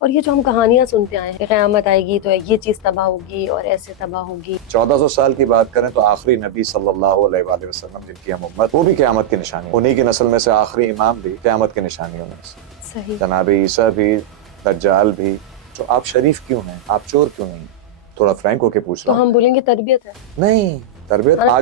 اور یہ جو ہم کہانیاں سنتے آئے ہیں کہ قیامت آئے گی تو یہ چیز تباہ ہوگی اور ایسے تباہ ہوگی. 1400 سال کی بات کریں تو آخری نبی صلی اللہ علیہ وآلہ وسلم جن کی ہم امت، وہ بھی قیامت کی نشانی، انہی کی نسل میں سے آخری امام بھی قیامت کی نشانیوں میں سے. صحیح. جناب عیسیٰ بھی، دجال بھی. تو آپ شریف کیوں ہیں؟ آپ چور کیوں نہیں؟ تھوڑا فرینک ہو کے پوچھ رہا تو ہوں. ہم بولیں گے تربیت ہے. نہیں، تربیت ہاں،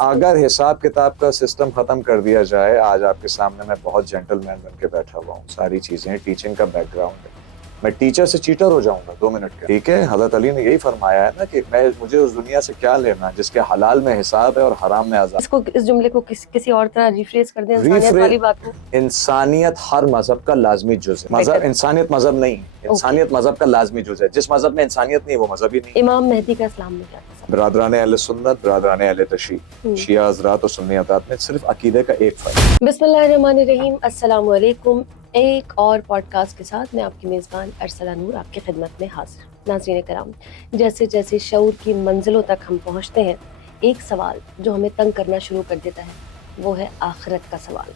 اگر حساب کتاب کا سسٹم ختم کر دیا جائے، آج آپ کے سامنے میں بہت جینٹل مین بن کے بیٹھا ہوا ہوں، ساری چیزیں ٹیچنگ کا بیک گراؤنڈ ہے، میں ٹیچر سے چیٹر ہو جاؤں گا 2 منٹ کے. ٹھیک ہے، حضرت علی نے یہی فرمایا ہے نا کہ مجھے اس دنیا سے کیا لینا جس کے حلال میں حساب ہے اور حرام میں عذاب. اس جملے کو کسی اور طرح ریفریز کر دیں، انسانیت والی بات کو. انسانیت ہر مذہب کا لازمی جز ہے. مذہب انسانیت مذہب نہیں ہے، انسانیت مذہب کا لازمی جز ہے. جس مذہب میں انسانیت نہیں وہ مذہب ہی نہیں. امام مہدی کا اسلام میں کیا تھا؟ برادران اہل سنت، برادران اہل تشیع، شیعہ حضرات اور سنی حضرات میں صرف عقیدے کا ایک فرق. بسم اللہ الرحمن الرحیم. السلام علیکم. ایک اور پوڈ کاسٹ کے ساتھ میں آپ کی میزبان ارسلہ نور آپ کی خدمت میں حاضر. ناظرین کرام، جیسے جیسے شعور کی منزلوں تک ہم پہنچتے ہیں، ایک سوال جو ہمیں تنگ کرنا شروع کر دیتا ہے وہ ہے آخرت کا سوال.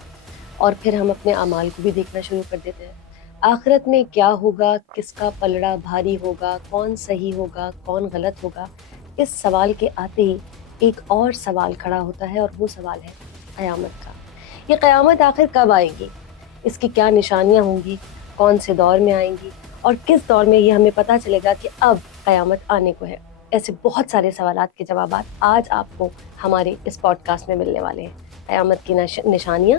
اور پھر ہم اپنے اعمال کو بھی دیکھنا شروع کر دیتے ہیں. آخرت میں کیا ہوگا، کس کا پلڑا بھاری ہوگا، کون صحیح ہوگا، کون غلط ہوگا. اس سوال کے آتے ہی ایک اور سوال کھڑا ہوتا ہے اور وہ سوال ہے قیامت کا. یہ قیامت آخر کب آئے گی، اس کی کیا نشانیاں ہوں گی، کون سے دور میں آئیں گی، اور کس دور میں یہ ہمیں پتہ چلے گا کہ اب قیامت آنے کو ہے. ایسے بہت سارے سوالات کے جوابات آج آپ کو ہمارے اس پوڈ کاسٹ میں ملنے والے ہیں. قیامت کی نشانیاں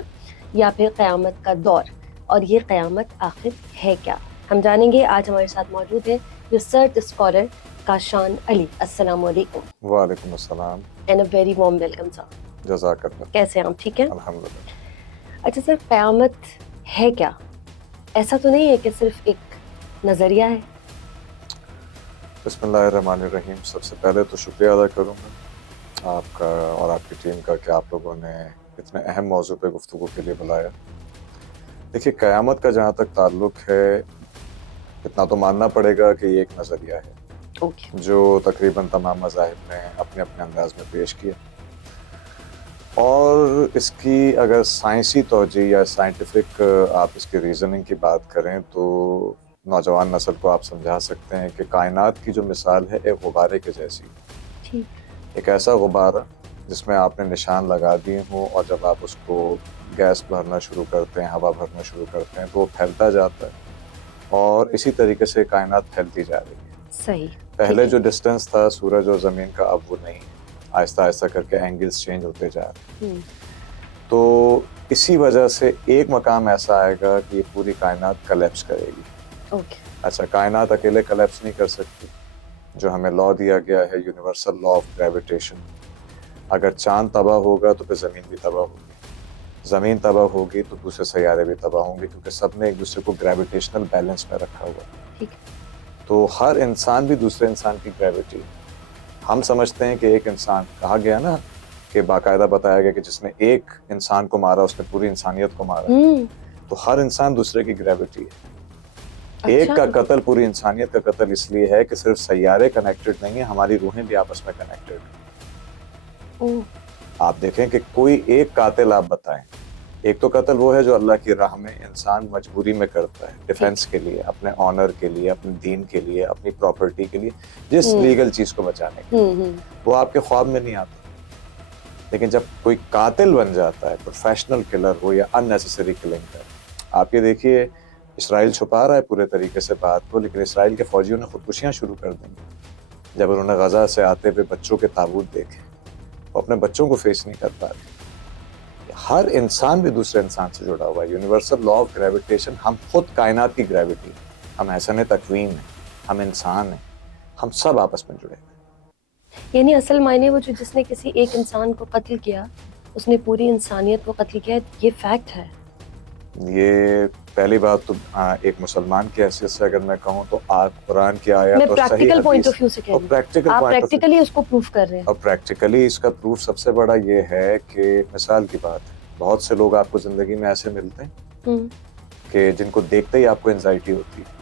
یا پھر قیامت کا دور، اور یہ قیامت آخر ہے کیا، ہم جانیں گے. آج ہمارے ساتھ موجود ہیں ریسرچ اسکالر کاشان علی. السلام علیکم. وعلیکم السلام. And a very warm welcome sir. جزاک اللہ. کیسے ہیں آپ؟ ٹھیک ہے الحمدللہ. اچھا سر، قیامت ہے کیا؟ ایسا تو نہیں ہے کہ صرف ایک نظریہ ہے؟ بسم اللہ الرحمن الرحیم. سب سے پہلے تو شکریہ ادا کروں گا آپ کا اور آپ کی ٹیم کا کہ آپ لوگوں نے اتنے اہم موضوع پہ گفتگو کے لیے بلایا. دیکھیے، قیامت کا جہاں تک تعلق ہے، اتنا تو ماننا پڑے گا کہ یہ ایک نظریہ ہے جو تقریباً تمام مذاہب نے اپنے اپنے انداز میں پیش کیا. اور اس کی اگر سائنسی توجہ یا سائنٹیفک آپ اس کی ریزننگ کی بات کریں تو نوجوان نسل کو آپ سمجھا سکتے ہیں کہ کائنات کی جو مثال ہے ایک غبارے کے جیسی. ایک ایسا غبارہ جس میں آپ نے نشان لگا دیے ہوں، اور جب آپ اس کو گیس بھرنا شروع کرتے ہیں، ہوا بھرنا شروع کرتے ہیں تو وہ پھیلتا جاتا ہے، اور اسی طریقے سے کائنات پھیلتی جا رہی ہے. صحیح. پہلے جو ڈسٹنس تھا سورج اور زمین کا، اب وہ نہیں، آہستہ آہستہ کر کے اینگلز چینج ہوتے جا رہے ہیں. تو اسی وجہ سے ایک مقام ایسا آئے گا کہ یہ پوری کائنات کلیپس کرے گی. اچھا، کائنات اکیلے کلیپس نہیں کر سکتی. جو ہمیں لا دیا گیا ہے، یونیورسل لا آف گریویٹیشن، اگر چاند تباہ ہوگا تو پھر زمین بھی تباہ ہوگی، زمین تباہ ہوگی تو دوسرے سیارے بھی تباہ ہوں گے، کیونکہ سب نے ایک دوسرے کو گریویٹیشنل بیلنس میں رکھا ہوا ہے. تو ہر انسان بھی دوسرے انسان کی گریوٹی. ہم سمجھتے ہیں کہ ایک انسان، کہا گیا نا کہ باقاعدہ بتایا گیا کہ جس نے ایک انسان کو مارا اس نے پوری انسانیت کو مارا. تو ہر انسان دوسرے کی گریوٹی ہے. ایک کا قتل پوری انسانیت کا قتل اس لیے ہے کہ صرف سیارے کنیکٹڈ نہیں ہیں، ہماری روحیں بھی آپس میں کنیکٹڈ ہیں. آپ دیکھیں کہ کوئی ایک قاتل آپ بتائیں. ایک تو قتل وہ ہے جو اللہ کی راہ میں انسان مجبوری میں کرتا ہے، ڈیفنس کے لیے، اپنے آنر کے لیے، اپنے دین کے لیے، اپنی پراپرٹی کے لیے، جس لیگل چیز کو بچانے کے لیے. وہ آپ کے خواب میں نہیں آتا. لیکن جب کوئی قاتل بن جاتا ہے، پروفیشنل کلر ہو یا ان نیسیسری کلنگ کر، آپ یہ دیکھیے اسرائیل چھپا رہا ہے پورے طریقے سے بات کو، لیکن اسرائیل کے فوجیوں نے خودکشیاں شروع کر دیں گے جب انہوں نے غزہ سے آتے ہوئے بچوں کے تابوت دیکھے. وہ اپنے بچوں کو فیس نہیں کر پا رہے. ہر انسان بھی دوسرے انسان سے جڑا ہوا ہے. یونیورسل لا آف گریویٹیشن، ہم خود کائنات کی گریوٹی، ہم احسن تکوین ہیں، ہم انسان ہیں، ہم سب آپس میں جڑے ہیں. یعنی اصل معنی وہ جس نے کسی ایک انسان کو قتل کیا، اس نے پوری انسانیت کو قتل کیا. یہ فیکٹ ہے. یہ پہلی بات تو ایک مسلمان کی حیثیت سے اگر میں کہوں تو قرآن کی آیت اور صحیح پریکٹیکل پوائنٹ آف ویو سے کہہ رہی ہوں. آپ پریکٹیکلی اس کو پروف کر رہے ہیں. اور پریکٹیکلی اس کا پروف سب سے بڑا یہ ہے کہ مثال کی بات ہے، بہت سے لوگ آپ کو زندگی میں ایسے ملتے ہیں کہ جن کو دیکھتے ہی آپ کو انزائٹی ہوتی ہے.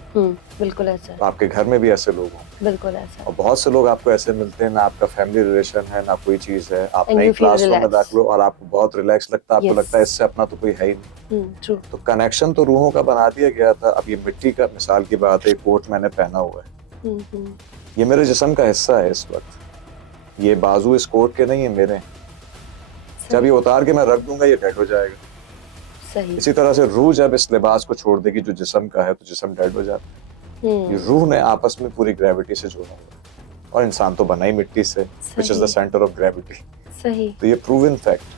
بالکل ایسا ہے. آپ کے گھر میں بھی ایسے لوگ ہوں. بالکل ایسا. اور بہت سے لوگ آپ کو ایسے ملتے ہیں، نہ آپ کا فیملی ریلیشن ہے، نہ کوئی چیز ہے، آپ نئی کلاس روم میں داخل ہو اور آپ کو بہت ریلیکس لگتا ہے، آپ کو لگتا ہے اس سے اپنا تو کوئی ہے ہی نہیں. true. تو کنیکشن تو روحوں کا بنا دیا گیا تھا. اب یہ مٹی کا مثال کی بات ہے, کوٹ میں نے پہنا ہوا ہے, یہ میرے جسم کا حصہ ہے اس وقت, یہ بازو اس کوٹ کے نہیں ہیں, میرے ہیں. جب یہ اتار کے میں رکھ دوں گا یہ ڈیڈ ہو جائے گا. صحیح. اسی طرح سے روح جب اس لباس کو چھوڑ دے گی جو جسم کا ہے تو جسم ڈیڈ ہو جاتا ہے. یہ روح نے آپس میں پوری گریوٹی سے جوڑا ہوا ہے, اور انسان تو بنا ہی مٹی سے, which is the center of gravity. صحیح. تو یہ پروون فیکٹ.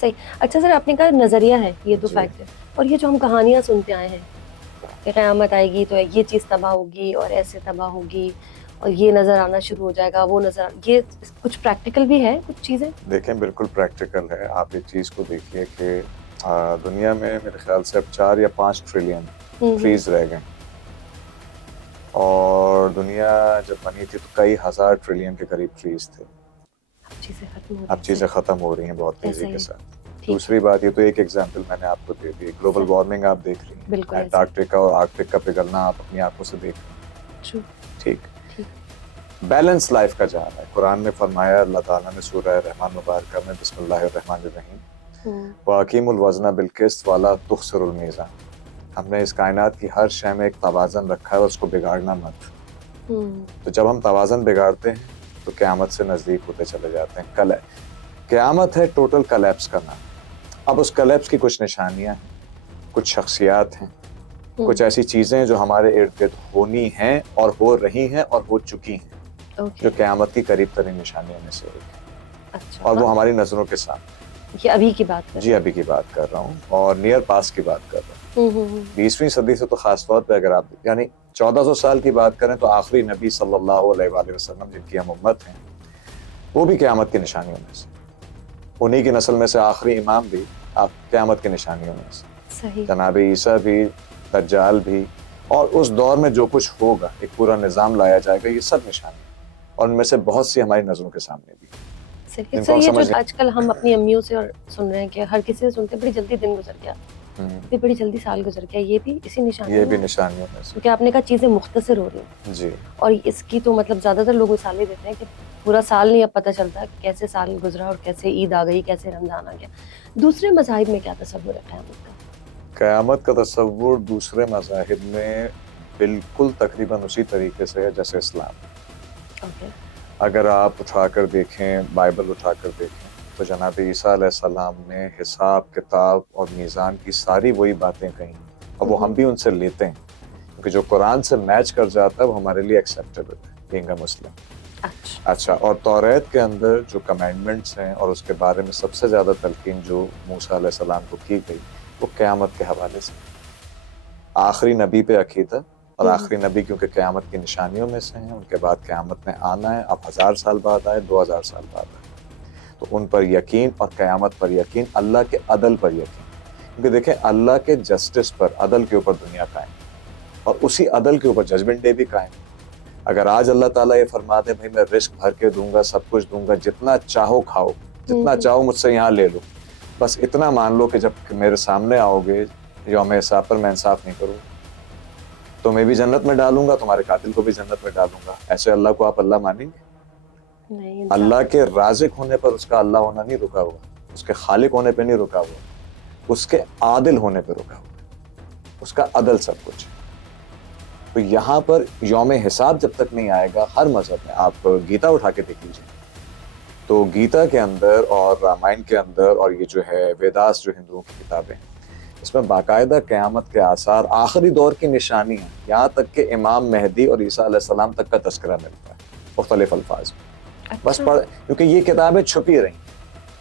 صحیح. اچھا سر, آپ نے کہا نظریہ ہے, یہ تو جی. فیکٹ ہے, اور یہ جو ہم کہانیاں سنتے آئے ہیں کہ قیامت آئے گی تو یہ چیز تباہ ہوگی اور ایسے تباہ ہوگی اور یہ نظر آنا شروع ہو جائے گا, وہ نظر یہ کچھ پریکٹیکل بھی ہے کچھ چیزیں؟ دیکھیں بالکل پریکٹیکل ہے. آپ ایک چیز کو دیکھیے کہ دنیا میں میرے خیال سے اب 4 یا 5 ٹریلین ٹریز رہ گئے, اور دنیا جب بنی تھی تو کئی ہزار ٹریلین کے قریب ٹریز تھے. اب چیزیں ختم ہو رہی ہیں بہت تیزی کے ساتھ. دوسری بات, یہ تو ایک ایگزامپل میں نے آپ کو دے دی, گلوبل وارمنگ آپ دیکھ رہی ہیں, انٹارکٹیکا اور آرکٹک کا پگھلنا آپ اپنی آنکھوں سے دیکھ رہی ہیں. ٹھیک, بیلنس لائف کا جہاں ہے. قرآن نے فرمایا, اللہ تعالیٰ نے سورہ رحمان مبارکہ میں, بسم اللہ الرحمن الرحیم, وَأَقِیمُوا الْوَزْنَ بِالْقِسْطِ وَلَا تُخْسِرُوا الْمِیزَانَ. ہم نے اس کائنات کی ہر شے میں ایک توازن رکھا ہے, اور اس کو بگاڑنا مت. تو جب ہم توازن بگاڑتے ہیں تو قیامت سے نزدیک ہوتے چلے جاتے ہیں. قیامت ہے ٹوٹل کلیپس کا نام. اب اس کلیپس کی کچھ نشانیاں ہیں, کچھ شخصیات ہیں, کچھ ایسی چیزیں جو ہمارے ارد گرد ہونی ہیں اور ہو رہی ہیں اور ہو چکی ہیں, جو قیامت کی قریب ترین نشانیوں میں سے ایک ہے. اور وہ ہماری نظروں کے سامنے. یہ ابھی کی بات کر جی ابھی کی بات کر رہا ہوں, اور نیئر پاس کی بات کر رہا ہوں. 20ویں صدی سے تو خاص طور پہ اگر آپ یعنی 1400 سال کی بات کریں تو آخری نبی صلی اللہ علیہ وآلہ وسلم جن کی ہم امت ہیں, وہ بھی قیامت کی نشانیوں میں سے. انہی کی نسل میں سے آخری امام بھی قیامت کی نشانیوں میں سے. جناب عیسیٰ بھی, دجال بھی, اور اس دور میں جو کچھ ہوگا, ایک پورا نظام لایا جائے گا, یہ سب نشانیاں, اور ان میں سے بہت سی ہماری نظروں کے سامنے بھی. یہ جو آج کل ہم اپنی امیوں سے سن رہے ہیں کہ ہر کسی سے سنتے بڑی جلدی دن گزر گیا, پھر بڑی جلدی سال گزر گیا, یہ بھی اسی نشانیوں, یہ بھی نشانیوں میں سے. کیونکہ آپ نے کہا چیزیں مختصر ہو رہی ہیں. جی. اور اس کی تو مطلب زیادہ تر لوگ مثالیں دیتے ہیں کہ پورا سال نہیں اب پتہ چلتا کیسے سال گزرا اور کیسے عید آ گئی, کیسے رمضان آ گیا. دوسرے مذاہب میں کیا تصور ہے قیامت کا؟ قیامت کا تصور دوسرے مذاہب میں بالکل تقریباً اسی طریقے سے ہے جیسے اسلام. اگر آپ اٹھا کر دیکھیں, بائبل اٹھا کر دیکھیں, تو جناب عیسیٰ علیہ السلام نے حساب کتاب اور میزان کی ساری وہی باتیں کہیں, اور وہ ہم بھی ان سے لیتے ہیں, کیونکہ جو قرآن سے میچ کر جاتا ہے وہ ہمارے لیے ایکسیپٹیبل ہے, بینگ اے مسلم. اچھا, اور توریت کے اندر جو کمینڈمنٹس ہیں اور اس کے بارے میں سب سے زیادہ تلقین جو موسیٰ علیہ السلام کو کی گئی, وہ قیامت کے حوالے سے. آخری نبی پہ عقیدہ, اور آخری نبی کیونکہ قیامت کی نشانیوں میں سے ہیں, ان کے بعد قیامت میں آنا ہے, اب 1000 سال بعد آئے, 2000 سال بعد آئے, تو ان پر یقین, اور قیامت پر یقین, اللہ کے عدل پر یقین. کیونکہ دیکھیں اللہ کے جسٹس پر, عدل کے اوپر دنیا قائم, اور اسی عدل کے اوپر ججمنٹ ڈے بھی قائم. اگر آج اللہ تعالیٰ یہ فرما دے بھائی میں رزق بھر کے دوں گا, سب کچھ دوں گا, جتنا چاہو کھاؤ, جتنا چاہو مجھ سے یہاں لے لو, بس اتنا مان لو کہ جب میرے سامنے آؤ گے یوم حساب پر میں انصاف نہیں کروں, تو میں بھی جنت میں ڈالوں گا, تمہارے قاتل کو بھی جنت میں ڈالوں گا. ایسے اللہ کو آپ اللہ مانیں گے؟ نہیں. اللہ کے رازق ہونے پر اس کا اللہ ہونا نہیں رکا ہوا, اس کے خالق ہونے پہ نہیں رکا ہوا, اس کے عادل ہونے پہ رکا ہوا, اس کا عدل سب کچھ. تو یہاں پر یوم حساب جب تک نہیں آئے گا, ہر مذہب میں, آپ گیتا اٹھا کے دیکھ لیجیے, تو گیتا کے اندر اور رامائن کے اندر, اور یہ جو ہے ویداس جو ہندوؤں کی کتابیں ہیں, اس میں باقاعدہ قیامت کے آثار, آخری دور کی نشانیاں, یہاں تک کہ امام مہدی اور عیسیٰ علیہ السلام تک کا تذکرہ ملتا ہے مختلف الفاظ میں. بس کیونکہ یہ کتابیں چھپی رہیں,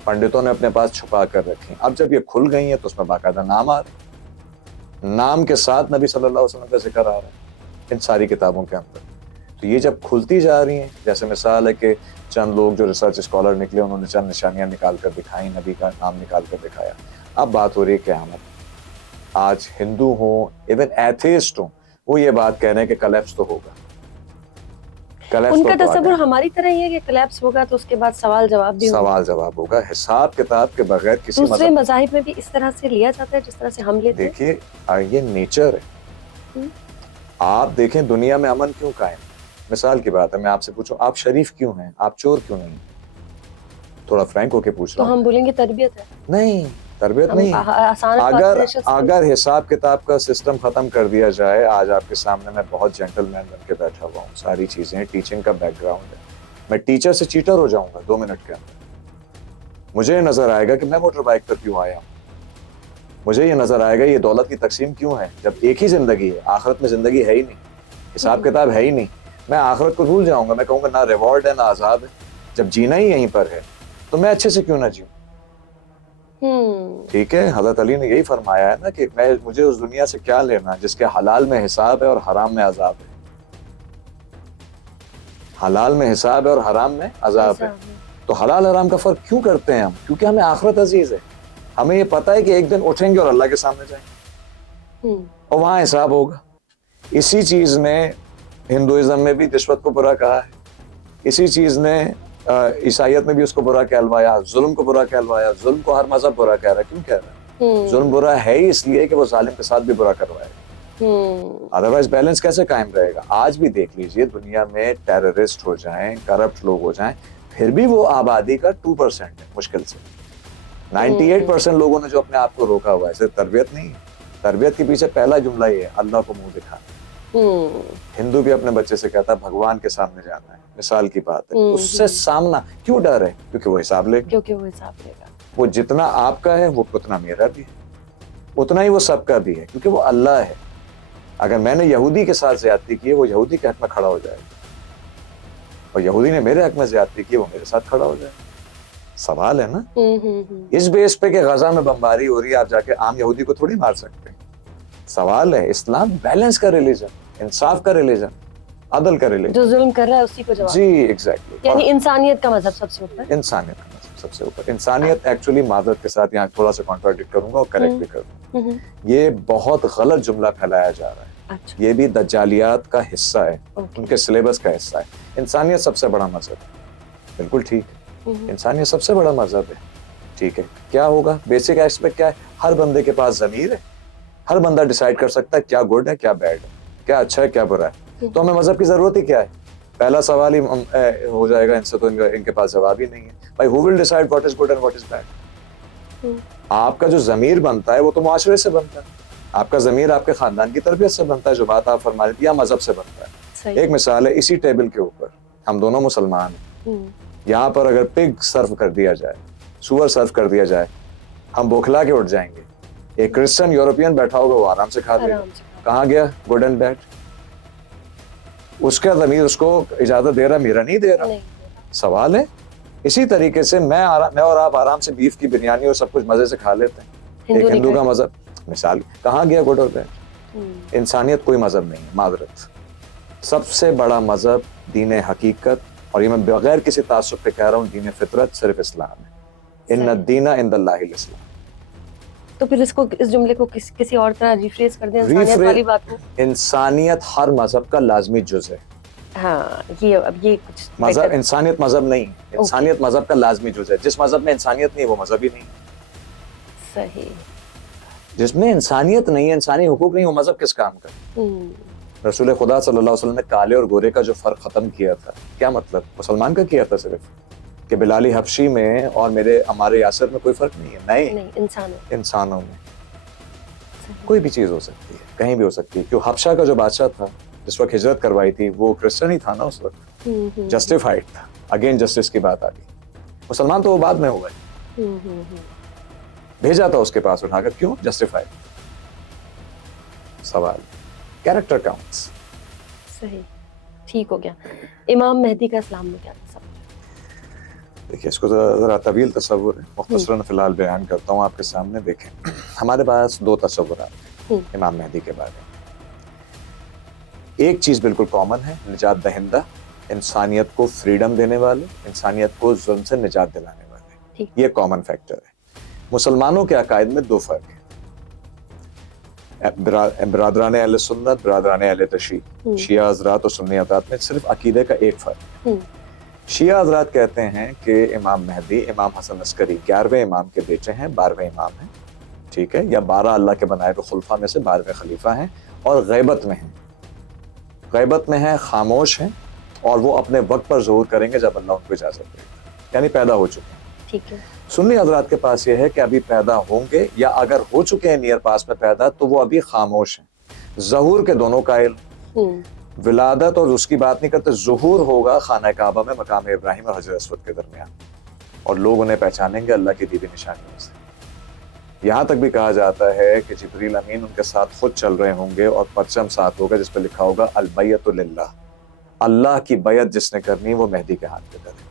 پنڈتوں نے اپنے پاس چھپا کر رکھی. اب جب یہ کھل گئی ہیں تو اس میں باقاعدہ نام آ رہے ہیں, نام کے ساتھ نبی صلی اللہ علیہ وسلم کا ذکر آ رہا ہے ان ساری کتابوں کے اندر. تو یہ جب کھلتی جا رہی ہیں, جیسے مثال ہے کہ چند لوگ جو ریسرچ اسکالر نکلے, انہوں نے چند نشانیاں نکال کر دکھائیں, نبی کا نام نکال کر دکھایا. اب بات ہو رہی ہے قیامت. آج ہندو ہوں, ایون ایتھیسٹ ہوں, وہ یہ بات کہہ رہے ہیں کہ کلیپس تو ہوگا. ان کا تصور ہماری طرح ہی ہے کہ کلیپس ہوگا تو اس کے بعد سوال جواب بھی ہوگا. سوال جواب ہوگا, حساب کتاب کے بغیر کسی دوسرے مذاہب میں بھی اس طرح سے لیا جاتا ہے جس طرح سے ہم لیتے ہیں. دیکھیے یہ نیچر ہے. آپ دیکھیں دنیا میں امن کیوں قائم ہے. مثال کی بات ہے, میں آپ سے پوچھوں آپ شریف کیوں ہیں, آپ چور کیوں نہیں؟ تھوڑا فرینک ہو کے پوچھ رہا ہوں. تو ہم بولیں گے تربیت ہے. نہیں, تربیت نہیں ہے. اگر حساب کتاب کا سسٹم ختم کر دیا جائے, آج آپ کے سامنے میں بہت جینٹل مین بن کے بیٹھا ہوا ہوں, ساری چیزیں, ٹیچنگ کا بیک گراؤنڈ ہے, میں ٹیچر سے چیٹر ہو جاؤں گا 2 منٹ کے اندر. مجھے یہ نظر آئے گا کہ میں موٹر بائک پر کیوں آیا ہوں, مجھے یہ نظر آئے گا یہ دولت کی تقسیم کیوں ہے, جب ایک ہی زندگی ہے, آخرت میں زندگی ہے ہی نہیں, حساب کتاب ہے ہی نہیں. میں آخرت کو بھول جاؤں گا, میں کہوں گا نہ ریوارڈ ہے نہ عذاب ہے, جب جینا ہی یہیں پر ہے تو میں اچھے سے کیوں نہ جیوں. ٹھیک ہے, حضرت علی نے یہی فرمایا ہے نا کہ مجھے اس دنیا سے کیا لینا جس کے حلال میں حساب ہے اور حرام میں عذاب ہے. حلال میں حساب ہے اور حرام میں عذاب ہے. تو حلال حرام کا فرق کیوں کرتے ہیں ہم؟ کیونکہ ہمیں آخرت عزیز ہے. ہمیں یہ پتا ہے کہ ایک دن اٹھیں گے اور اللہ کے سامنے جائیں گے اور وہاں حساب ہوگا. اسی چیز نے ہندوازم میں بھی رشوت کو برا کہا ہے, اسی چیز نے عیسائیت میں بھی اس کو برا کہلوایا, ظلم کو برا کہلوایا. ظلم کو ہر مذہب برا کہہ رہا ہے. کیوں کہہ رہا ہے؟ ظلم برا ہے ہی اس لیے کہ وہ ظالم کے ساتھ بھی برا کروائے. ادروائز بیلنس کیسے قائم رہے گا؟ آج بھی دیکھ لیجئے, دنیا میں ٹیررسٹ ہو جائیں, کرپٹ لوگ ہو جائیں, پھر بھی وہ آبادی کا 2% ہے مشکل سے. 98% لوگوں نے جو اپنے آپ کو روکا ہوا ہے. صرف تربیت نہیں ہے, تربیت کے پیچھے پہلا جملہ یہ ہے, اللہ کو منہ دکھانا. ہندو بھی اپنے بچے سے کہتا ہے بھگوان کے سامنے جانا ہے, مثال کی بات ہے. اس سے سامنا کیوں ڈر ہے؟ کیونکہ وہ حساب لے گا. وہ جتنا آپ کا ہے وہ اتنا میرا بھی ہے, اتنا ہی وہ سب کا بھی ہے, کیونکہ وہ اللہ ہے. اگر میں نے یہودی کے ساتھ زیادتی کی ہے, وہ یہودی کے حق میں کھڑا ہو جائے گا, اور یہودی نے میرے حق میں زیادتی کی ہے, وہ میرے ساتھ کھڑا ہو جائے گا. سوال ہے نا اس بیس پہ کہ غزہ میں بمباری ہو رہی ہے, آپ جا کے عام یہودی کو تھوڑی مار سکتے ہیں. سوال ہے, اسلام بیلنس کا ریلیجن, انصاف کا ریلیجن, عدل کا ریلیجن. جو ظلم کر رہا ہے اسی کو جواب. جی ایگزیکٹلی. یعنی انسانیت کا مذہب سب سے اوپر. انسانیت کا مذہب سب سے اوپر. انسانیت ایکچولی معذرت کے ساتھ یہاں تھوڑا سا کانٹراڈکٹ کروں گا اور کریکٹ بھی کروں گا, یہ بہت غلط جملہ پھیلایا جا رہا ہے. یہ بھی دجالیات کا حصہ ہے, ان کے سلیبس کا حصہ ہے. انسانیت سب سے بڑا مذہب ہے, بالکل ٹھیک, انسانیت سب سے بڑا مذہب ہے. ٹھیک ہے, کیا ہوگا بیسک ایسپیکٹ کیا ہے؟ ہر بندے کے پاس ضمیر ہے, ہر بندہ ڈیسائیڈ کر سکتا ہے کیا گڈ ہے کیا بیڈ ہے, کیا اچھا ہے کیا برا ہے. تو ہمیں مذہب کی ضرورت ہی کیا ہے؟ پہلا سوال ہی ہو جائے گا ان سے, تو ان کے پاس جواب ہی نہیں ہے. بھائی who will decide what is good and what is bad؟ آپ کا جو ضمیر بنتا ہے وہ تو معاشرے سے بنتا ہے, آپ کا ضمیر آپ کے خاندان کی تربیت سے بنتا ہے, جو بات آپ فرما رہی تھی, یا مذہب سے بنتا ہے. ایک مثال ہے, اسی ٹیبل کے اوپر ہم دونوں مسلمان ہیں, یہاں پر اگر پگ سرو کر دیا جائے, سور سرو کر دیا جائے, ہم بوکھلا کے اٹھ جائیں گے. ایک کرسچن یورپین بیٹھا ہوگا, وہ آرام سے کھا لے گا. کہاں گیا گڈ اینڈ بیڈ؟ اس کا ضمیر اس کو اجازت دے رہا, میرا نہیں دے رہا. سوال ہے اسی طریقے سے میں اور آپ آرام سے بیف کی بریانی اور سب کچھ مزے سے کھا لیتے ہیں. ایک ہندو کا مذہب, مثال, کہاں گیا گڈ اور بیڈ؟ انسانیت کوئی مذہب نہیں ہے, معذرت. سب سے بڑا مذہب دین حقیقت, اور یہ میں بغیر کسی تعصب پہ کہہ رہا ہوں, دین فطرت صرف اسلام ہے. ان الدین عند اللہ الاسلام. تو پھر اس جملے کو کسی اور طرح ریفریز کر دیں, انسانیت والی بات کو. انسانیت ہر مذہب کا لازمی جز ہے. ہاں, یہ کچھ مذہب, انسانیت مذہب نہیں, انسانیت مذہب کا لازمی جز ہے. جس مذہب میں انسانیت نہیں وہ مذہب ہی نہیں. صحیح. جس میں انسانیت نہیں ہے, انسانی حقوق نہیں, وہ مذہب کس کام کا؟ رسول خدا صلی اللہ علیہ وسلم نے کالے اور گورے کا جو فرق ختم کیا تھا, کیا مطلب؟ مسلمان کا کیا تھا صرف, کہ بلالی حبشی میں اور ہمارے یاسر میں کوئی فرق نہیں ہے. نہیں, انسانوں میں کوئی بھی چیز ہو سکتی ہے, کہیں بھی ہو سکتی ہے. کیوں حبشہ کا جو بادشاہ تھا جس وقت ہجرت کروائی تھی, وہ کرسچن ہی تھا نا اس وقت, جسٹیفائڈ تھا. اگین جسٹس کی بات آ گئی. مسلمان تو وہ بعد میں ہوا ہے, بھیجا تھا اس کے پاس اٹھا کر, کیوں؟ جسٹیفائڈ. سوال, کیریکٹر کاؤنٹس. صحیح, ٹھیک ہو گیا. امام مہدی کا اسلام میں کیا تصور؟ دیکھیے, اس کو ذرا طویل تصور ہے, مختصراً فی الحال بیان کرتا ہوں آپ کے سامنے. دیکھیں, ہمارے پاس 2 تصورات امام مہدی کے بارے میں. ایک چیز بالکل کامن ہے, نجات دہندہ, انسانیت کو فریڈم دینے والے, انسانیت کو ظلم سے نجات دلانے والے. یہ کامن فیکٹر ہے. مسلمانوں کے عقائد میں 2 فرق ہیں, برادران اہل سنت, برادران اہل تشیع. شیعہ حضرات اور سنی حضرات میں صرف عقیدے کا ایک فرق ہے. شیعہ حضرات کہتے ہیں کہ امام مہدی, امام حسن عسکری 11ویں امام کے بیٹے ہیں, 12ویں امام ہیں, ٹھیک ہے, یا 12 اللہ کے بنائے ہوئے خلفاء میں سے 12ویں خلیفہ ہیں, اور غیبت میں ہیں. غیبت میں ہیں, خاموش ہیں, اور وہ اپنے وقت پر ظہور کریں گے جب اللہ ان کو اجازت دے گا, یعنی پیدا ہو چکے ہیں. ٹھیک ہے. سنی حضرات کے پاس یہ ہے کہ ابھی پیدا ہوں گے یا اگر ہو چکے ہیں نیئر پاس میں پیدا تو وہ ابھی خاموش ہیں، ظہور کے دونوں قائل، ولادت اور اس کی بات نہیں کرتے، ظہور ہوگا خانہ کعبہ میں مقام ابراہیم اور حجر اسود کے درمیان، اور لوگ انہیں پہچانیں گے اللہ کی دی ہوئی نشانیوں سے۔ یہاں تک بھی کہا جاتا ہے کہ جبریل امین ان کے ساتھ خود چل رہے ہوں گے اور پرچم ساتھ ہوگا جس پہ لکھا ہوگا البیعۃ للہ، اللہ کی بیعت جس نے کرنی وہ مہدی کے ہاتھ پہ کرے۔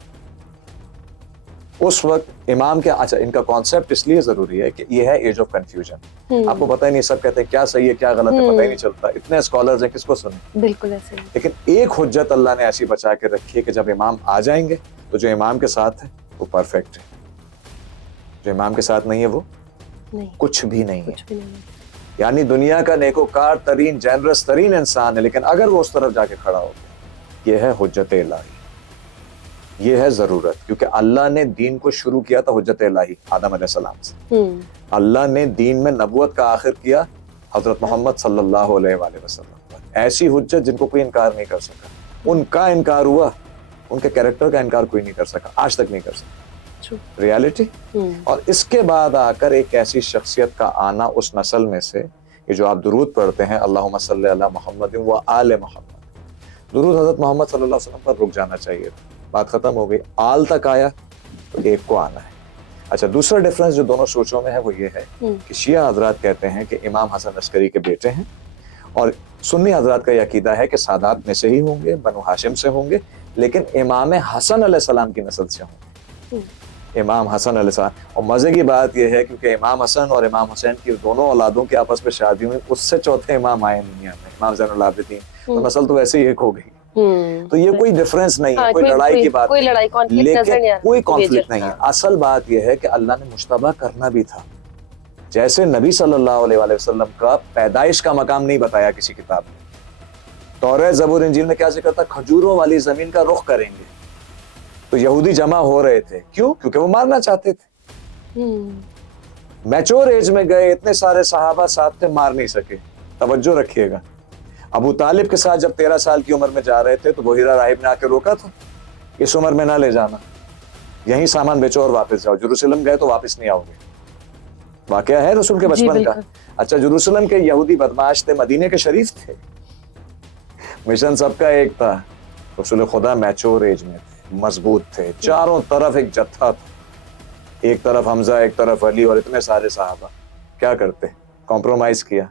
اس وقت امام کے اچھا ان کا کانسیپٹ اس لیے ضروری ہے کہ یہ ہے ایج آف کنفیوژن، آپ کو پتہ ہی نہیں، سب کہتے ہیں کیا صحیح ہے کیا غلط ہے، پتہ ہی نہیں چلتا، اتنے اسکالرز ہیں کس کو سنیں۔ بالکل ایسے ہی۔ لیکن ایک حجت اللہ نے ایسی بچا کے رکھی ہے کہ جب امام آ جائیں گے تو جو امام کے ساتھ ہے وہ پرفیکٹ ہے، جو امام کے ساتھ نہیں ہے وہ کچھ بھی نہیں ہے، یعنی دنیا کا نیکوکار ترین جنرس ترین انسان ہے، لیکن اگر وہ اس طرف جا کے کھڑا ہو گیا، یہ ہے حجت الہی، یہ ہے ضرورت، کیونکہ اللہ نے دین کو شروع کیا تھا حجت الہی آدم علیہ السلام سے، اللہ نے دین میں نبوت کا آخر کیا حضرت محمد صلی اللہ علیہ وآلہ وسلم پر، ایسی حجت جن کو کوئی انکار نہیں کر سکا، ان کا انکار ہوا، ان کے کیریکٹر کا انکار کوئی نہیں کر سکا، آج تک نہیں کر سکا، ریالٹی۔ اور اس کے بعد آ کر ایک ایسی شخصیت کا آنا اس نسل میں سے، یہ جو آپ درود پڑھتے ہیں اللہم صلی علی محمد و آل محمد، درود حضرت محمد صلی اللہ علیہ وسلم پر رک جانا چاہیے تھا، بات ختم ہو گئی، آل تک آیا تو ایک کو آنا ہے۔ اچھا، دوسرا ڈفرنس جو دونوں سوچوں میں ہے وہ یہ ہے کہ شیعہ حضرات کہتے ہیں کہ امام حسن عسکری کے بیٹے ہیں، اور سنی حضرات کا یہ عقیدہ ہے کہ سادات میں سے ہی ہوں گے، بنو ہاشم سے ہوں گے، لیکن امام حسن علیہ السلام کی نسل سے ہوں گے، امام حسن علیہ السلام۔ اور مزے کی بات یہ ہے کیونکہ امام حسن اور امام حسین کی دونوں اولادوں کی آپس میں شادی ہوئی، اس سے چوتھے امام آئے دنیا میں، امام زین العابدین، تو نسل تو ویسے ہی ایک ہو گئی، تو یہ کوئی ڈفرنس نہیں ہے، کوئی لڑائی کی بات نہیں، لیکن کوئی کانفلکٹ نہیں ہے۔ اصل بات یہ ہے کہ اللہ نے مشتبہ کرنا بھی تھا، جیسے نبی صلی اللہ علیہ وآلہ وسلم کا پیدائش کا مقام نہیں بتایا کسی کتاب میں، توریت زبور انجیل میں کیا ذکر تھا؟ کھجوروں والی زمین کا رخ کریں گے، تو یہودی جمع ہو رہے تھے، کیوں؟ کیونکہ وہ مارنا چاہتے تھے، میچور ایج میں گئے، اتنے سارے صحابہ ساتھ تھے، مار نہیں سکے۔ توجہ رکھیے گا، ابو طالب کے ساتھ جب 13 سال کی عمر میں جا رہے تھے تو بحیرہ راہب نے آ کے روکا تھا، اس عمر میں نہ لے جانا، یہیں سامان بیچو اور واپس جاؤ، جروسلم گئے تو واپس نہیں آؤ گے، واقعہ ہے رسول کے بچپن کا۔ اچھا، جروسلم کے یہودی بدماش تھے، مدینے کے شریف تھے، مشن سب کا ایک تھا، رسول خدا میچور ایج میں تھے، مضبوط تھے، چاروں طرف ایک جتھا تھا، ایک طرف حمزہ، ایک طرف علی اور اتنے سارے صحابہ، کیا کرتے؟ کمپرومائز کیا،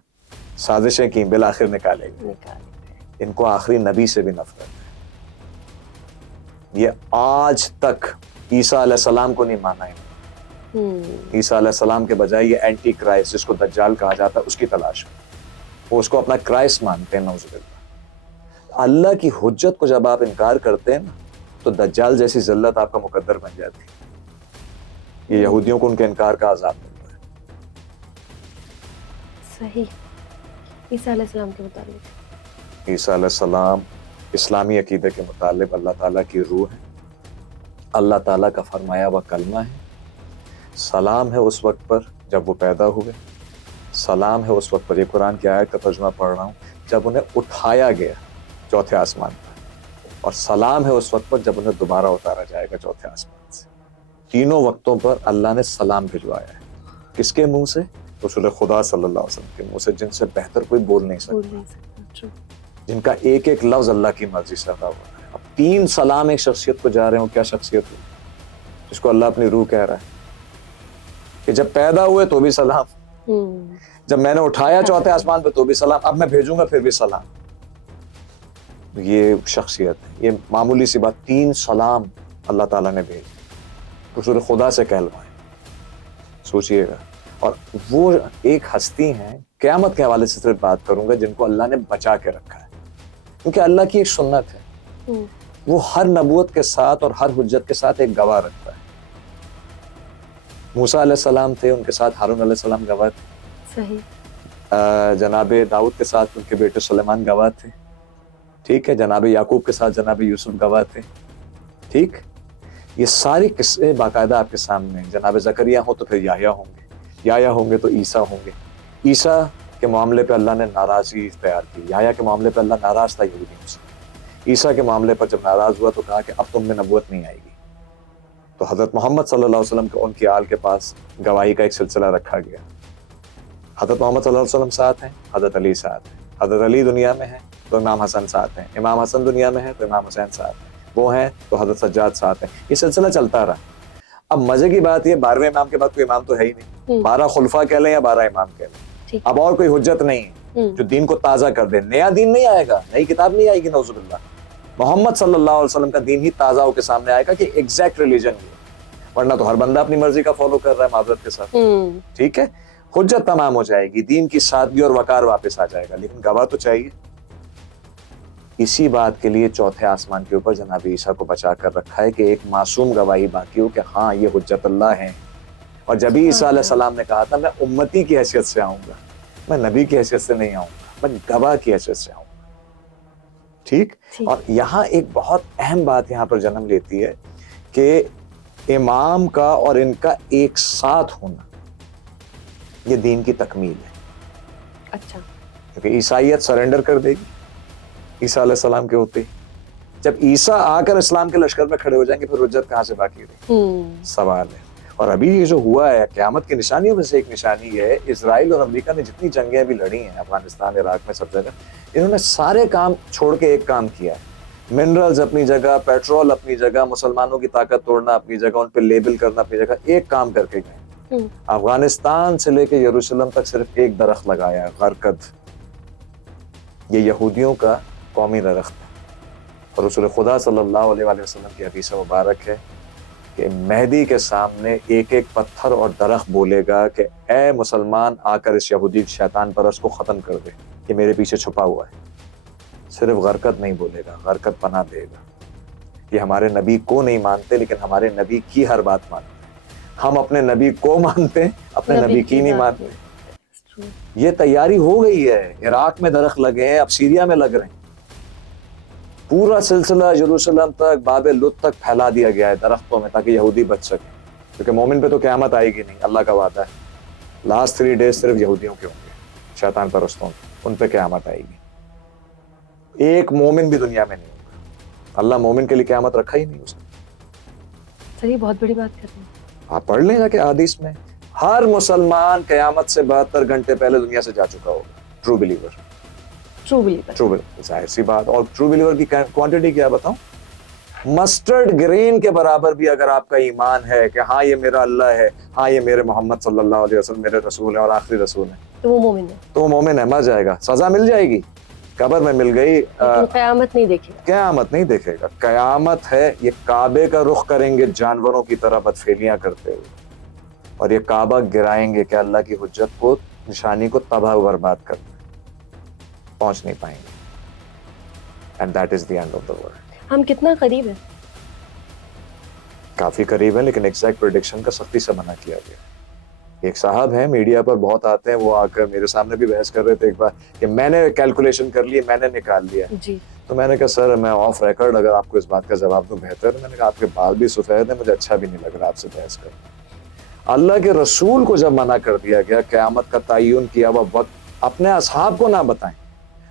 سازشیں کی، بالآخر نکالے گئے۔ ان کو آخری نبی سے بھی نفرت ہے، یہ آج تک عیسیٰ علیہ السلام کو نہیں مانا ہے، عیسیٰ علیہ السلام کے بجائے یہ اینٹی کرائسٹ جس کو دجال کہا جاتا ہے اس کی تلاش میں، وہ اس کو اپنا کرائسٹ مانتے ہیں، نعوذ باللہ۔ اللہ کی حجت کو جب آپ انکار کرتے ہیں نا تو دجال جیسی ذلت آپ کا مقدر بن جاتی ہے، یہ یہودیوں کو ان کے انکار کا عذاب ملتا ہے۔ صحیح۔ عیسیٰ علیہ السلام کے متعلق، عیسیٰ علیہ السلام اسلامی عقیدے کے متعلق اللہ تعالیٰ کی روح ہے، اللہ تعالیٰ کا فرمایا ہوا کلمہ ہے، سلام ہے اس وقت پر جب وہ پیدا ہوئے، سلام ہے اس وقت پر، یہ قرآن کی آیت کا ترجمہ پڑھ رہا ہوں، جب انہیں اٹھایا گیا چوتھے آسمان پر، اور سلام ہے اس وقت پر جب انہیں دوبارہ اتارا جائے گا چوتھے آسمان سے۔ تینوں وقتوں پر اللہ نے سلام بھجوایا ہے، کس کے منہ سے؟ رسول خدا صلی اللہ علیہ وسلم کے منہ سے، جن سے بہتر کوئی بول نہیں سکتا، جن کا ایک ایک لفظ اللہ کی مرضی سے ادا ہوا ہے۔ اب 3 سلام ایک شخصیت کو جا رہے ہوں، کیا شخصیت ہوئی جس کو اللہ اپنی روح کہہ رہا ہے کہ جب پیدا ہوئے تو بھی سلام، جب میں نے اٹھایا چوتھے آسمان پہ تو بھی سلام، اب میں بھیجوں گا پھر بھی سلام۔ یہ شخصیت ہے، یہ معمولی سی بات، 3 سلام اللہ تعالیٰ نے بھیجے، رسول خدا سے کہلوائے، سوچئے گا۔ اور وہ ایک ہستی ہیں، قیامت کے حوالے سے صرف بات کروں گا، جن کو اللہ نے بچا کے رکھا ہے، کیونکہ اللہ کی ایک سنت ہے، وہ ہر نبوت کے ساتھ اور ہر حجت کے ساتھ ایک گواہ رکھتا ہے۔ موسیٰ علیہ السلام تھے، ان کے ساتھ ہارون علیہ السلام گواہ تھے، صحیح۔ جناب داؤد کے ساتھ ان کے بیٹے سلیمان گواہ تھے، ٹھیک ہے، جناب یعقوب کے ساتھ جناب یوسف گواہ تھے، ٹھیک۔ یہ سارے قصے باقاعدہ آپ کے سامنے ہیں۔ جناب زکریا ہوں تو پھر یحییٰ ہوں گے، یحییٰ ہوں گے تو عیسیٰ ہوں گے۔ عیسیٰ کے معاملے پہ اللہ نے ناراضی اختیار کی، یحییٰ کے معاملے پہ اللہ ناراض تھا یہودیوں سے، عیسیٰ کے معاملے پر جب ناراض ہوا تو کہا کہ اب تم میں نبوت نہیں آئے گی، تو حضرت محمد صلی اللہ علیہ وسلم کے ان کی آل کے پاس گواہی کا ایک سلسلہ رکھا گیا. حضرت محمد صلی اللہ علیہ وسلم ساتھ ہیں, حضرت علی ساتھ ہیں. حضرت علی دنیا میں ہیں تو امام حسن ساتھ ہیں, امام حسن دنیا میں ہیں تو امام حسین ساتھ ہیں, وہ ہیں تو حضرت سجاد ساتھ ہیں. یہ سلسلہ چلتا رہا. اب مزے کی بات یہ 12ویں امام کے بعد کوئی امام تو ہے ہی نہیں. 12 خلفاء کہہ لیں یا 12 امام کہہ لیں, اب اور کوئی حجت نہیں ہے جو دین کو تازہ کر دے. نیا دین نہیں آئے گا, نئی کتاب نہیں آئے گی, نعوذ باللہ. محمد صلی اللہ علیہ وسلم کا دین ہی تازہ ہو کے سامنے آئے گا کہ ایگزیکٹ ریلیجن ہے, ورنہ تو ہر بندہ اپنی مرضی کا فالو کر رہا ہے معذرت کے ساتھ. ٹھیک ہے, حجت تمام ہو جائے گی, دین کی سادگی اور وقار واپس آ جائے گا, لیکن گواہ تو چاہیے. اسی بات کے لیے چوتھے آسمان کے اوپر جناب عیسیٰ کو بچا کر رکھا ہے کہ ایک معصوم گواہی باقی ہو کہ ہاں یہ حجت اللہ ہیں. اور جب عیسیٰ علیہ السلام نے کہا تھا میں امتی کی حیثیت سے آؤں گا, میں نبی کی حیثیت سے نہیں آؤں گا, میں گواہ کی حیثیت سے آؤں گا. ٹھیک. اور یہاں ایک بہت اہم بات یہاں پر جنم لیتی ہے کہ امام کا اور ان کا ایک ساتھ ہونا یہ دین کی تکمیل ہے. اچھا. کیونکہ عیسائیت سرنڈر کر دے گی عیسیٰ علیہ السلام کے ہوتے ہی. جب عیسیٰ آ کر اسلام کے لشکر میں کھڑے ہو جائیں گے پھر حجت کہاں سے باقی رہی؟ سوال ہے. اور ابھی یہ جو ہوا ہے قیامت کی نشانیوں میں سے ایک نشانی ہے, اسرائیل اور امریکہ نے جتنی جنگیں ابھی لڑی ہیں افغانستان, عراق میں, سب جگہ, انہوں نے سارے کام چھوڑ کے ایک کام کیا ہے. منرلز اپنی جگہ, پیٹرول اپنی جگہ, مسلمانوں کی طاقت توڑنا اپنی جگہ, ان پہ لیبل کرنا اپنی جگہ, ایک کام کر کے گئے. افغانستان سے لے کے یروشلم تک صرف ایک درخت لگایا ہے, غرقد. یہ یہودیوں کا قومی درخت ہے. اور رسول خدا صلی اللہ علیہ وآلہ وسلم کی حدیث مبارک ہے کہ مہدی کے سامنے ایک ایک پتھر اور درخت بولے گا کہ اے مسلمان آ کر اس یہودی شیطان پرست کو ختم کر دے, یہ میرے پیچھے چھپا ہوا ہے. صرف غرقد نہیں بولے گا, غرقد پناہ دے گا. یہ ہمارے نبی کو نہیں مانتے لیکن ہمارے نبی کی ہر بات مانتے ہیں. ہم اپنے نبی کو مانتے ہیں, اپنے نبی کی نہیں مانتے. یہ تیاری ہو گئی ہے, عراق میں درخت لگے ہیں, اب سیریا میں لگ رہے ہیں. پورا سلسلہ یروشلم تک, باب لط تک پھیلا دیا گیا ہے درختوں میں تاکہ یہودی بچ سکیں. کیونکہ مومن پہ تو قیامت آئے گی نہیں, اللہ کا وعدہ ہے. لاسٹ 3 days صرف یہودیوں کے ہوں گے, شیطان پرستوں کے, ان پہ قیامت آئے گی. ایک مومن بھی دنیا میں نہیں ہوگا. اللہ مومن کے لیے قیامت رکھا ہی نہیں اس نے. سر یہ بہت بڑی بات کر رہے ہیں. آپ پڑھ لیں جا کے حدیث میں, ہر مسلمان قیامت سے 72 گھنٹے پہلے دنیا سے جا چکا ہوگا. ٹرو بلیور, ظاہر سی بات. اور ٹرو بلیور کی کوانٹٹی کیا بتاؤں, مسٹرڈ گرین کے برابر بھی اگر آپ کا ایمان ہے کہ ہاں یہ میرا اللہ ہے, ہاں یہ میرے محمد صلی اللہ علیہ وسلم میرے رسول ہیں اور آخری رسول ہیں, تو وہ مومن ہے. تو وہ مومن ہے. مر جائے گا, سزا مل جائے گی, قبر میں مل گئی, قیامت نہیں دیکھے گا. قیامت نہیں دیکھے گا. قیامت ہے یہ کعبے کا رخ کریں گے جانوروں کی طرح بدفعلیاں کرتے ہوئے, اور یہ کعبہ گرائیں گے کہ اللہ کی حجت کو, نشانی کو تباہ و برباد کر دیں, پہنچ نہیں پائیں گے. And that is the end of the world. ہم کتنا قریب ہیں؟ کافی قریب ہے, لیکن ایگزیکٹ پریڈکشن کا سختی سے منع کیا گیا. ایک صاحب ہیں میڈیا پر بہت آتے ہیں, وہ آ کر میرے سامنے بھی بحث کر رہے تھے ایک بار کہ میں نے کیلکولیشن کر لی, میں نے نکال لیا. جی. تو میں نے کہا سر میں آف ریکارڈ اگر آپ کو اس بات کا جواب دوں بہتر ہے. میں نے کہا آپ کے بال بھی سفید ہیں, مجھے اچھا بھی نہیں لگ رہا آپ سے بحث کر. اللہ کے رسول کو جب منع کر دیا گیا, قیامت کا تعین کیا ہوا وقت اپنے اصحاب کو نہ بتائیں.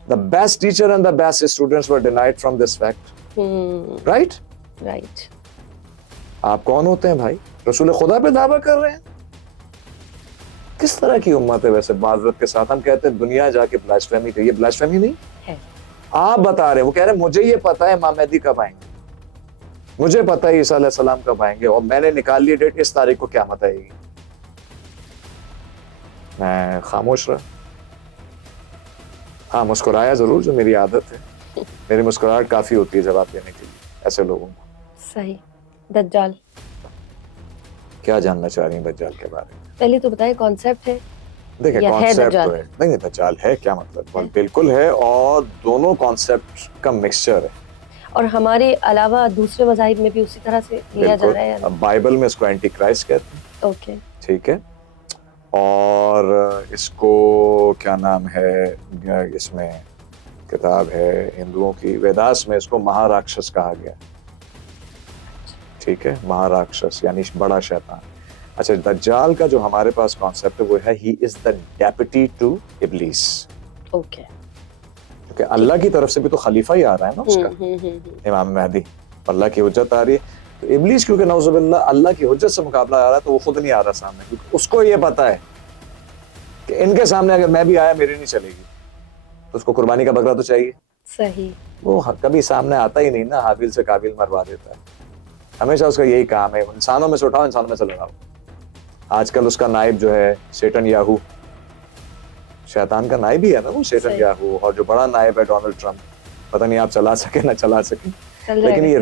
The best teacher and the best students were denied from this fact. Right? Right. آپ کون ہوتے ہیں بھائی؟ رسول خدا پہ دعویٰ کر رہے ہیں. کس طرح کی امت ہے ویسے؟ معذرت کے ساتھ ہم کہتے ہیں دنیا جا کے بلاسفیمی کی, یہ بلاسفیمی نہیں ہے. آپ بتا رہے ہیں, وہ کہہ رہے ہیں مجھے یہ پتا ہے امام مہدی کب آئیں گے, مجھے پتا ہے عیسیٰ علیہ السلام کب آئیں گے, اور میں نے نکال لی ڈیٹ, اس تاریخ کو قیامت آئے گی. میں خاموش رہا. ہاں مسکرایا ضرور, جو میری عادت ہے. میری مسکراہٹ کافی ہوتی ہے جواب دینے کے لیے ایسے لوگوں کو. صحیح. دجال کیا جاننا چاہ رہی ہیں دجال کے بارے میں؟ پہلے تو بتائیں کانسیپٹ ہے. دیکھیں کانسیپٹ تو ہے, نہیں دجال ہے کیا مطلب, بالکل ہے, اور دونوں کانسیپٹ کا مکسچر ہے. اور ہمارے علاوہ دوسرے مذاہب میں بھی اسی طرح سے لیا جا رہا ہے. بائبل میں اس کو اینٹی کرائسٹ کہتے ہیں. اوکے ٹھیک ہے. اور اس کو کیا نام ہے, اس میں کتاب ہے ہندوؤں کی ویداس میں اس کو مہاراکشس کہا گیا. ٹھیک ہے, مہاراکشس یعنی بڑا شیطان. اچھا دجال کا جو ہمارے پاس کانسیپٹ ہے وہ ہے ہی از دا ڈیپٹی ٹو ابلیس. اوکے. کیونکہ اللہ کی طرف سے بھی تو خلیفہ ہی آ رہا ہے نا اس کا, امام مہدی. اللہ کی حجت آ رہی ہے. تو ابلیس کیونکہ نعوذ باللہ اللہ کی حجت سے مقابلہ آ رہا ہے تو وہ خود نہیں آ رہا سامنے, کیونکہ اس کو یہ پتا ہے کہ ان کے سامنے اگر میں بھی آیا میری نہیں چلے گی, تو اس کو قربانی کا بکرا تو چاہیے. صحیح. وہ کبھی سامنے آتا ہی نہیں نا, حابیل سے قابیل مروا دیتا ہے. ہمیشہ اس کا یہی کام ہے, انسانوں میں سے اٹھاؤ, انسانوں میں سے لڑاؤ. آج کل اس کا نائب جو ہے سیٹن یاہو, شیطان کا نائب ہی ہے نا وہ سیٹن یاہو, اور جو بڑا نائب ہے ڈونلڈ ٹرمپ, پتہ نہیں آپ چلا سکے نہ چلا سکے, لیکن یہ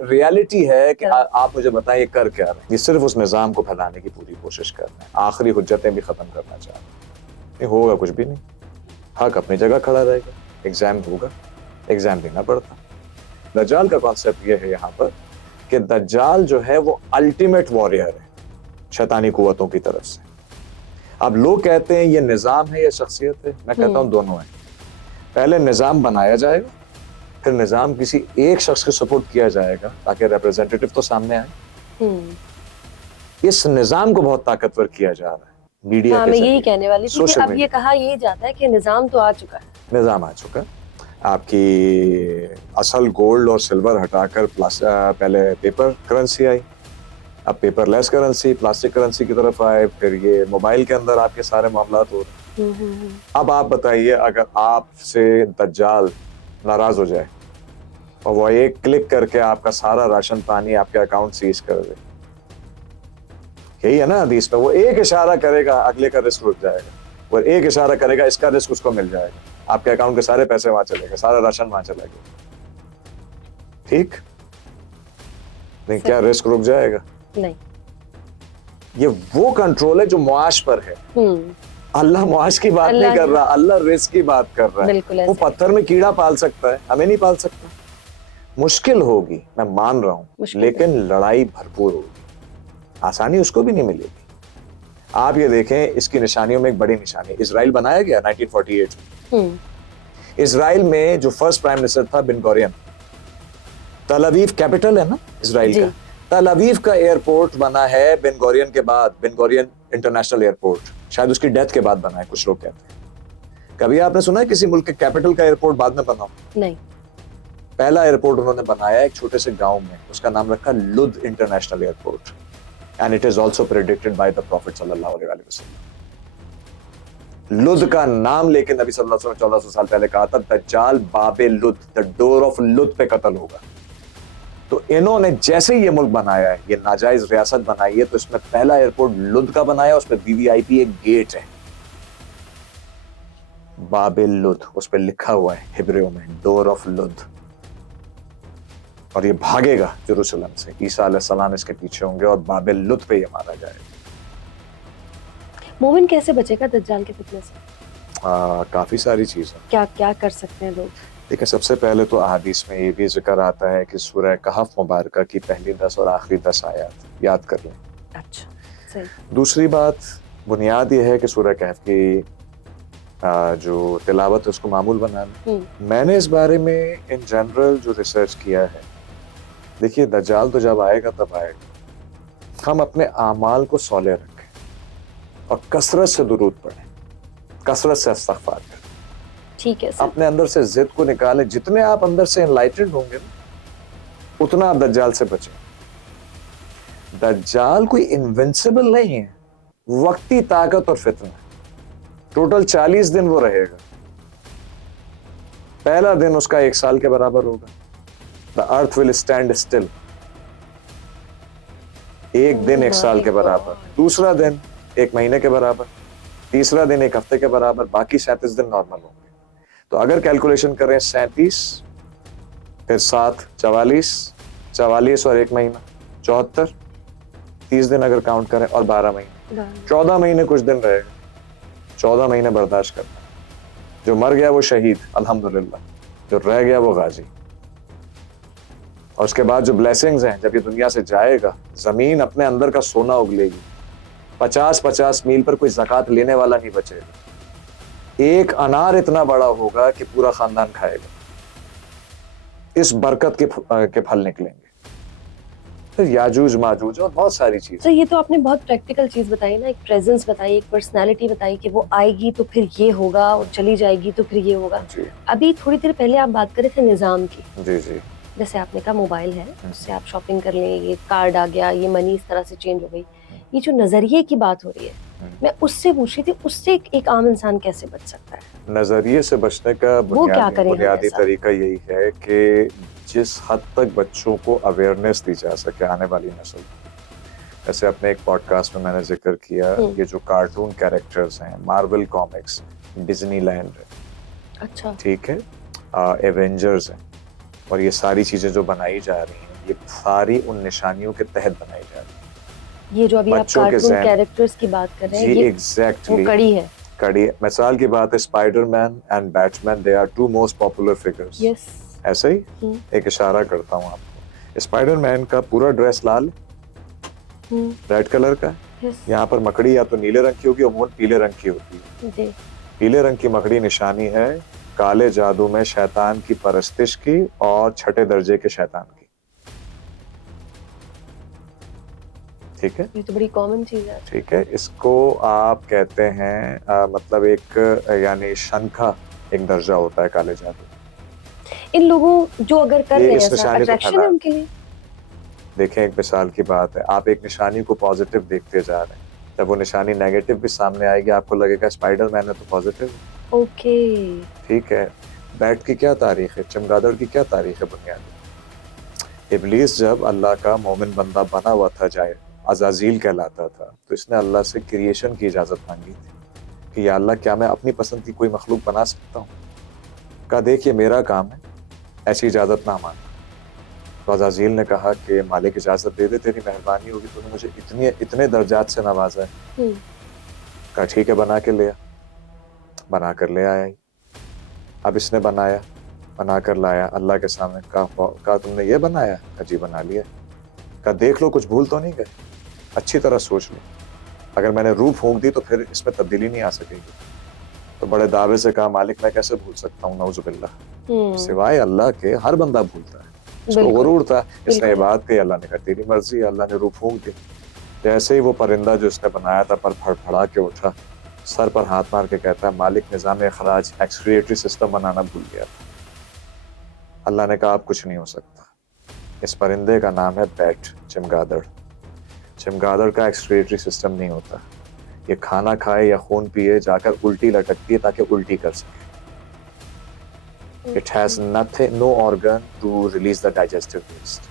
ریالٹی ہے کہ آپ مجھے بتائیں یہ کر کیا رہے ہیں. یہ صرف اس نظام کو پھیلانے کی پوری کوشش کر رہے ہیں, آخری حجتیں بھی ختم کرنا چاہ رہے ہیں. یہ ہوگا کچھ بھی نہیں, حق اپنی جگہ کھڑا رہے گا, ایگزام ہوگا, ایگزام دینا پڑتا. دجال کا کانسیپٹ یہ ہے یہاں پر کہ دجال جو ہے وہ الٹیمیٹ واریر ہے شیطانی قوتوں کی طرف سے. اب لوگ کہتے ہیں یہ نظام ہے یا شخصیت ہے, میں کہتا ہوں دونوں ہیں. پہلے نظام بنایا جائے گا, پھر نظام کسی ایک شخص کے سپورٹ کیا جائے گا تاکہ ریپرزینٹیٹو تو سامنے آئے. اس نظام کو بہت طاقتور کیا جا رہا ہے میڈیا کے میں یہی کہنے والی تھی کہ اب یہ کہا یہ جاتا ہے کہ نظام تو آ چکا ہے. نظام آ چکا. آپ کی اصل گولڈ اور سلور ہٹا کر پہلے پیپر کرنسی آئی, اب پیپر لیس کرنسی, پلاسٹک کرنسی کی طرف آئے, پھر یہ موبائل کے اندر آپ کے سارے معاملات ہو رہے ہیں. اب آپ بتائیے اگر آپ سے دجال ناراض ہو جائے اور وہ ایک کلک کر کے آپ کا سارا راشن پانی آپ کے اکاؤنٹ سیز کر دے, یہی ہے نا حدیث میں, وہ ایک اشارہ کرے گا اگلے کا رزق رک جائے گا, وہ ایک اشارہ کرے گا اس کا رزق اس کو مل جائے گا, آپ کے اکاؤنٹ کے سارے پیسے وہاں چلے گا, سارا راشن وہاں چلے گا. ٹھیک نہیں, کیا رزق رک جائے گا؟ نہیں. یہ وہ کنٹرول ہے جو معاش پر ہے. اللہ معاش کی بات نہیں کر رہا, اللہ رزق کی بات کر رہا ہے. وہ پتھر میں کیڑا پال سکتا ہے, ہمیں نہیں پال سکتا. مشکل ہوگی میں مان رہا ہوں, لیکن لڑائی بھرپور ہوگی, آسانی اس کو بھی نہیں ملے گی. آپ یہ دیکھیں اس کی نشانیوں میں ایک بڑی نشانی, اسرائیل بنایا گیا 1948 میں. اسرائیل میں جو فرسٹ پرائم منسٹر تھا بن گورین, تل اویو کیپٹل ہے نا اسرائیل کا, تل اویو کا ایئرپورٹ بنا ہے بن گورین کے بعد, بن گورین انٹرنیشنل ایئرپورٹ شاید اس کی ڈیتھ کے بعد بنا ہے, کچھ لوگ کہتے ہیں. کبھی آپ نے سنا ہے کسی ملک کے کیپٹل کا ایئرپورٹ بعد میں بنا؟ نہیں. پہلا ایئرپورٹ انہوں نے بنایا ایک چھوٹے سے گاؤں میں, اس کا نام رکھا Lod international airport, and it is also predicted by the Prophet sallallahu alaihi wasallam. لد کا نام لے کے نبی صلی اللہ علیہ وسلم 1400 سال پہلے کہا تھا دجال باب لد, the door of لد پہ قتل ہوگا. تو انہوں نے جیسے یہ ملک بنایا ہے, یہ ناجائز ریاست بنائی ہے, تو اس میں پہلا ایئرپورٹ لد کا بنایا, اس پہ VVIP ایک گیٹ ہے باب لد, اس پہ لکھا ہوا ہے ہبریو میں ڈور آف لد, اور یہ بھاگے گا یروشلم سے, عیسیٰ علیہ السلام اس کے پیچھے ہوں گے اور باب لد پہ یہ مارا جائے گا. مومن کیسے بچے گا دجال کے فتنے سے؟ کافی ساری چیزیں. کیا کر سکتے ہیں لوگ؟ دیکھیں سب سے پہلے تو احادیث میں یہ بھی ذکر آتا ہے کہ سورہ کہف مبارکہ کی پہلی 10 اور آخری 10 آیات یاد کر لیں. اچھا صحیح. دوسری بات بنیاد یہ ہے کہ سورہ کہف کی جو تلاوت ہے اس کو معمول بنانا. میں نے اس بارے میں ان جنرل جو ریسرچ کیا ہے, دیکھیے دجال تو جب آئے گا تب آئے گا, ہم اپنے اعمال کو سولے رکھیں اور کثرت سے درود پڑھیں, کثرت سے استغفار کریں. ٹھیک ہے. اپنے اندر سے ضد کو نکالیں, جتنے آپ اندر سے انلائٹنڈ ہوں گے اتنا آپ دجال سے بچیں. دجال کوئی انوینسیبل نہیں ہے, وقتی طاقت اور فتنہ. ٹوٹل 40 دن وہ رہے گا. پہلا دن اس کا 1 سال کے برابر ہوگا. The earth will stand still. ایک دن 1 سال کے برابر, دوسرا دن 1 مہینے کے برابر, تیسرا دن 1 ہفتے کے برابر, باقی 37 دن نارمل ہوں گے. تو اگر کیلکولیشن کریں 37 پھر 7 44 44 اور 1 مہینہ 74, 30 دن اگر کاؤنٹ کریں اور 12 مہینے, 14 مہینے کچھ دن رہے گا. 14 مہینے برداشت کرنا. جو مر گیا وہ شہید الحمدللہ, جو رہ گیا وہ غازی. اور اس کے بعد جو بلیسنگز ہیں, جب یہ دنیا سے جائے گا زمین اپنے اندر کا سونا اگلے گی. 50 میل پر کوئی زکوٰۃ لینے والا نہیں بچے گا. ایک انار اتنا بڑا ہوگا کہ پورا خاندان کھائے گا. اس برکت کے پھل نکلیں گے. پھر یاجوج ماجوج اور بہت ساری چیزیں. تو یہ تو آپ نے بہت پریکٹیکل چیز بتائی نا, ایک پریزنس بتائی, ایک پرسنالٹی بتائی کہ وہ آئے گی تو پھر یہ ہوگا, اور چلی جائے گی تو پھر یہ ہوگا. ابھی تھوڑی دیر پہلے آپ بات کر رہے تھے نظام کی. جی جی. جیسے آپ نے کہا موبائل ہے اس سے آپ شاپنگ کر لیں, یہ کارڈ آ گیا, یہ منی اس طرح سے چینج ہو گئی, یہ جو نظریے کی بات ہو رہی ہے میں اس سے پوچھ رہی تھی, اس سے ایک عام انسان کیسے بچ سکتا ہے؟ نظریے سے بچنے کا وہ کیا کریں ہم بنیادی ایسا؟ طریقہ یہی ہے کہ جس حد تک بچوں کو اویئرنیس دی جا سکے آنے والی نسل کو. جیسے اپنے ایک پوڈ کاسٹ میں نے ذکر کیا, یہ جو کارٹون کیریکٹرز ہیں, مارول کامکس, ڈزنی لینڈ ہے, اچھا ٹھیک ہے, ایونجرز ہیں, اور یہ ساری چیزیں جو بنائی جا رہی ہیں یہ ساری ان نشانیوں کے تحت بنائی جا رہی ہیں. یہ جو ابھی آپ بچوں کے کارٹون ذہن, کیریکٹرز کی بات کر رہے ہیں, جی یہ ایگزیکٹلی وہ کڑی ہے. کڑی مثال کی بات ہے, spiderman and batman, they are two most popular figures. Yes ایسے ہی ایک اشارہ کرتا ہوں آپ کو, اسپائڈر مین کا پورا ڈریس لال ریڈ کلر کا, یہاں پر مکڑی یا تو نیلے رنگ کی ہوگی, عموماً پیلے رنگ کی ہوتی ہے. پیلے رنگ کی مکڑی نشانی ہے کالے جادو میں شیطان کی پرستش کی اور چھٹے درجے کے شیطان کی. ٹھیک ہے, یہ تو بڑی کامن چیز ہے. ٹھیک ہے, اس کو آپ کہتے ہیں مطلب ایک یعنی شنکھا ایک درجہ ہوتا ہے کالے جادو. ان لوگوں جو اگر کر رہے ہیں اس ایسا نشانی کو اٹریکشن ہے ان کے لیے. دیکھیں ایک مثال کی بات ہے, آپ ایک نشانی کو پازیٹیو دیکھتے جا رہے ہیں, جب وہ نشانی نیگیٹو بھی سامنے آئے گی آپ کو لگے گا اسپائڈر مین ہے تو پازیٹیو. اوکے ٹھیک ہے, بیٹ کی کیا تاریخ ہے, چمگادڑ کی کیا تاریخ ہے بنیادی. ابلیس جب اللہ کا مومن بندہ بنا ہوا تھا, جائے عزازیل کہلاتا تھا, تو اس نے اللہ سے کریشن کی اجازت مانگی تھی کہ یا اللہ کیا میں اپنی پسند کی کوئی مخلوق بنا سکتا ہوں. کہا دیکھ یہ میرا کام ہے, ایسی اجازت نہ مانگ. تو عزازیل نے کہا کہ مالک اجازت دے دے, تیری مہربانی ہوگی, تو نے مجھے اتنے درجات سے نوازا ہے. کہا ٹھیک ہے بنا کے لیا, بنا کر لے آیا. اب اس نے بنا کر لایا اللہ کے سامنے. کہا تم نے یہ بنایا؟ کہا جی بنا لیا. کہا دیکھ لو کچھ بھول تو نہیں گئے, اچھی طرح سوچ لو, اگر میں نے روح پھونک دی تو پھر اس میں تبدیلی نہیں آ سکے گی. تو بڑے دعوے سے کہا مالک میں کیسے بھول سکتا ہوں, نعوذ باللہ, سوائے اللہ کے ہر بندہ بھولتا ہے. اس کو غرور تھا, اس نے یہ بات کہی, اللہ نے کہا تیری مرضی, اللہ نے روح پھونک دی. جیسے ہی وہ پرندہ جو اس نے بنایا تھا پر پھڑ پھڑا کے اٹھا, سر پر ہاتھ مار کے کہتا ہے مالک نظام اخراج ایکسکریٹری سسٹم بنانا بھول گیا تھا. اللہ نے کہا اب کچھ نہیں ہو سکتا. اس پرندے کا نام ہے بیٹ, چمگادڑ. چمگادڑ کا ایکسکریٹری سسٹم نہیں ہوتا, یہ کھانا کھائے یا خون پیے جا کر الٹی لٹکتی ہے تاکہ الٹی کر سکے. It has nothing, no organ to release the digestive waste.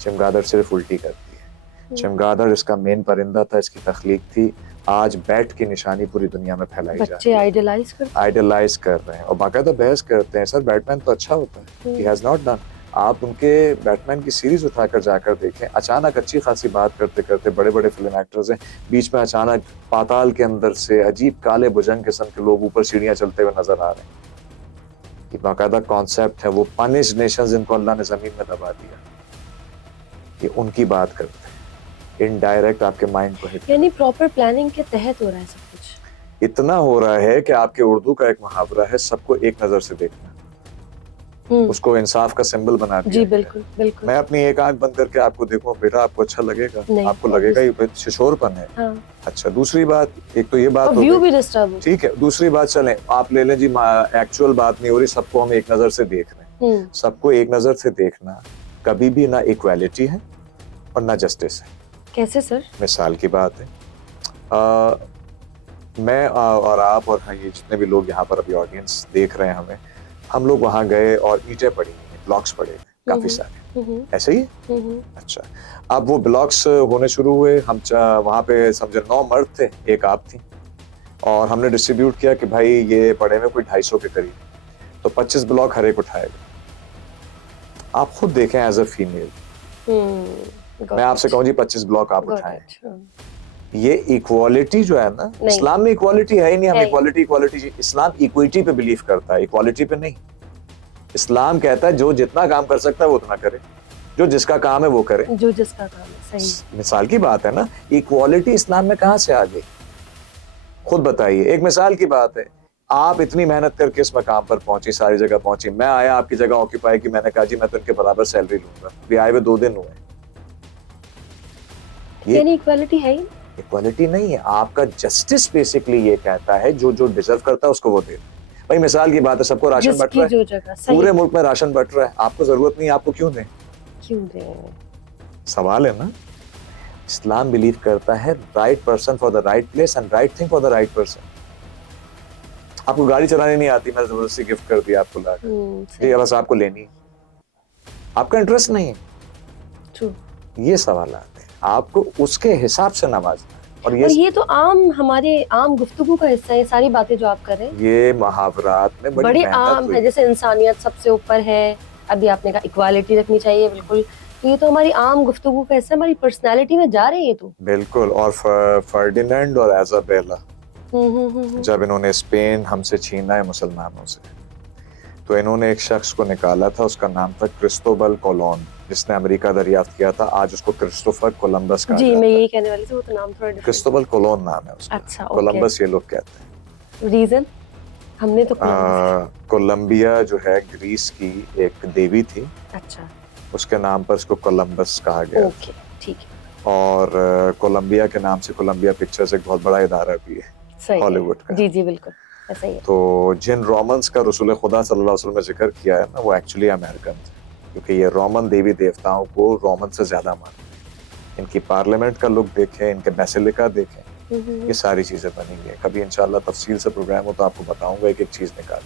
چمگادڑ صرف الٹی کرتی ہے. چمگادڑ اس کا مین پرندہ تھا, اس کی تخلیق تھی. آج بیٹ کی نشانی پوری دنیا میں پھیلائی جا رہی ہے. بچے آئیڈلائز کر رہے ہیں اور باقاعدہ بحث کرتے ہیں, سر بیٹ مین تو اچھا ہوتا ہے. He has not done. آپ ان کے بیٹ مین کی سیریز اٹھا کر جا کر دیکھیں, اچانک اچھی خاصی بات کرتے کرتے بڑے بڑے فلم ایکٹرز ہیں, بیچ میں اچانک پاتال کے اندر سے عجیب کالے بھجنگ قسم کے لوگ اوپر سیڑھیاں چلتے ہوئے نظر آ رہے ہیں. یہ باقاعدہ کانسیپٹ ہے, وہ پنشڈ نیشنز جن کو اللہ نے زمین میں دبا دیا, یہ ان کی بات کرتے ہیں. انڈائریکٹ آپ کے مائنڈ کو ہٹ, یعنی پراپر پلاننگ کے تحت ہو رہا ہے سب کچھ. اتنا ہو رہا ہے کہ آپ کے اردو کا ایک محاورہ ہے, سب کو ایک نظر سے دیکھنا, اس کو انصاف کا سمبل بنا دیا. جی بالکل بالکل. میں اپنی ایک آنکھ بند کر کے آپ کو دیکھوں, بیٹا آپ کو اچھا لگے گا, آپ کو لگے گا یہ ششور پن ہے. اچھا دوسری بات, ایک تو یہ بات ہو گئی, ٹھیک ہے. دوسری بات چلیں آپ لے لیں جی, ایکچوئل بات نہیں ہو رہی, سب کو ہم ایک نظر سے دیکھ رہے ہیں. سب کو ایک نظر سے دیکھنا کبھی بھی نہ ایکویلٹی ہے اور نہ جسٹس ہے. کیسے سر؟ مثال کی بات ہے, میں اور آپ اور یہ جتنے بھی لوگ یہاں پر ابھی آڈینس دیکھ رہے ہیں ہمیں, ہم لوگ وہاں گئے اور اینٹیں پڑی ہیں, بلاکس پڑے ہیں کافی سارے, ایسے ہی. اچھا اب وہ بلاکس ہونے شروع ہوئے, ہم وہاں پہ سمجھے 9 مرد تھے, ایک آپ تھی, اور ہم نے ڈسٹریبیوٹ کیا کہ بھائی یہ پڑے ہوئے کوئی 250 کے قریب, تو 25 بلاک ہر ایک اٹھائے گا. آپ خود دیکھیں ایز اے فیمیل, میں آپ سے کہوں جی 25 بلاک آپ اٹھائیں, یہ ایکوالٹی جو ہے نا, اسلام میں ایکوالٹی ہے ہی نہیں. ہم ایکوالٹی اسلام ایکویٹی پہ بلیو کرتا ہے, ایکوالٹی پہ نہیں. اسلام کہتا ہے جو جتنا کام کر سکتا ہے وہ اتنا کرے, جو جس کا کام ہے وہ کرے, جو جس کا کام ہے. صحیح مثال کی بات ہے نا. ایکوالٹی اسلام میں کہاں سے آ گئی, خود بتائیے. ایک مثال کی بات ہے, آپ اتنی محنت کر کے اس مقام پر پہنچی, ساری جگہ پہنچی, میں آیا آپ کی جگہ آکیپائی کی, میں نے کہا جی میں تو ان کے برابر سیلری لوں گا, بھی آئے ہوئے 2 دن ہوئے. یعنی ایکوالٹی ہے ہی ایکوالٹی نہیں ہے. آپ کا جسٹس بیسکلی یہ کہتا ہے جو ڈیزرو کرتا ہے اس کو وہ دے. بھائی مثال کی بات ہے, سب کو راشن بٹ رہا ہے, پورے ملک میں راشن بٹ رہا ہے, آپ کو ضرورت نہیں, آپ کو کیوں دیں؟ سوال ہے نا. اسلام بلیو کرتا ہے right person for the right place and right thing for the right person. آپ کو گاڑی چلانی نہیں آتی, میں زبردستی گفٹ کر دیا آپ کو لا کے, بس آپ کو لینی, آپ کا انٹرسٹ نہیں ہے. یہ سوالات ہیں, آپ کو اس کے حساب سے نوازنا. اور یہ تو ہمارے عام گفتگو کا حصہ ہے, ساری باتیں جو آپ کر رہے ہیں یہ محاورات میں بڑے عام ہے, جیسے انسانیت سب سے اوپر ہے, ابھی آپ نے کہا اکوالٹی رکھنی چاہیے, بالکل, تو یہ تو ہماری عام گفتگو کا حصہ, ہماری پرسنالٹی میں جا رہی ہے. تو بالکل. اور فرڈینینڈ اور ایزابیلا جب انہوں نے اسپین ہم سے چھینا ہے مسلمانوں سے, تو انہوں نے ایک شخص کو نکالا تھا, اس کا نام تھا کرسٹوبل کولون, جس نے امریکہ دریافت کیا تھا. آج اس کو کرسٹوفر کولمبس کہا جاتا ہے. جی میں یہی کہنے والی تھی, وہ تو نام تھوڑا ڈفرنٹ. کرسٹوبل کولون نام ہے اس کا. اچھا, کولمبس یہ لوگ کہتے ہیں. ریزن ہم نے تو کولمبیا جو ہے گریس کی ایک دیوی تھی, اچھا, اس کے نام پر اس کو کولمبس کہا گیا. اوکے, ٹھیک ہے. اور کولمبیا کے نام سے کولمبیا پکچرز ایک بہت بڑا ادارہ بھی ہے ہالی ووڈ کا. جی جی بالکل ایسا ہی ہے. تو جن رومنس کا رسول خدا صلی اللہ علیہ وسلم نے ذکر کیا ہے نا, وہ ایکچولی امریکن تھے, کیونکہ یہ رومن دیوی دیوتاؤں کو رومن سے زیادہ مانتے ہیں. ان کی پارلیمنٹ کا لک دیکھیں, ان کے بیسیلیکا دیکھیں, یہ ساری چیزیں بنی ہوئی ہیں. کبھی انشاءاللہ تفصیل سے پروگرام ہو تو آپ کو بتاؤں گا ایک ایک چیز نکال.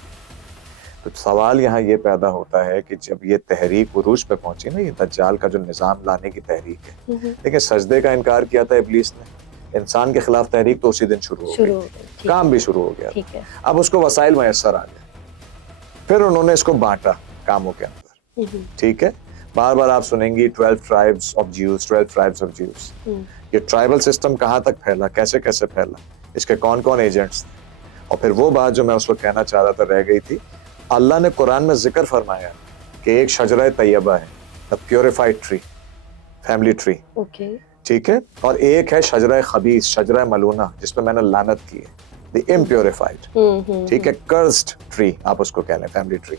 تو سوال یہاں یہ پیدا ہوتا ہے کہ جب یہ تحریک عروج پہ پہنچی نا, یہ دجال کا جو نظام لانے کی تحریک ہے, لیکن سجدے کا انکار کیا تھا ابلیس نے, انسان کے خلاف تحریک تو اسی دن شروع ہو گئی, کام بھی شروع ہو گیا. اب اس کو وسائل میسر آ گئے, پھر انہوں نے اس کو بانٹا کاموں کے اندر. ٹھیک ہے, بار بار آپ سنیں گی 12 tribes of Jews, 12 tribes of Jews. یہ ٹرائبل سسٹم کہاں تک پھیلا, کیسے کیسے پھیلا, اس کے کون کون ایجنٹس تھے. اور پھر وہ بات جو میں اس وقت کہنا چاہ رہا تھا رہ گئی تھی, اللہ نے قرآن میں ذکر فرمایا کہ ایک شجرہ طیبہ ہے, the purified tree, family tree. ٹھیک ہے, اور ایک ہے شجرہ خبیث, شجرہ ملونہ, جس پہ میں نے لعنت کی ہے, the impurified. ٹھیک ہے, cursed tree آپ اس کو کہہ لیں, family tree.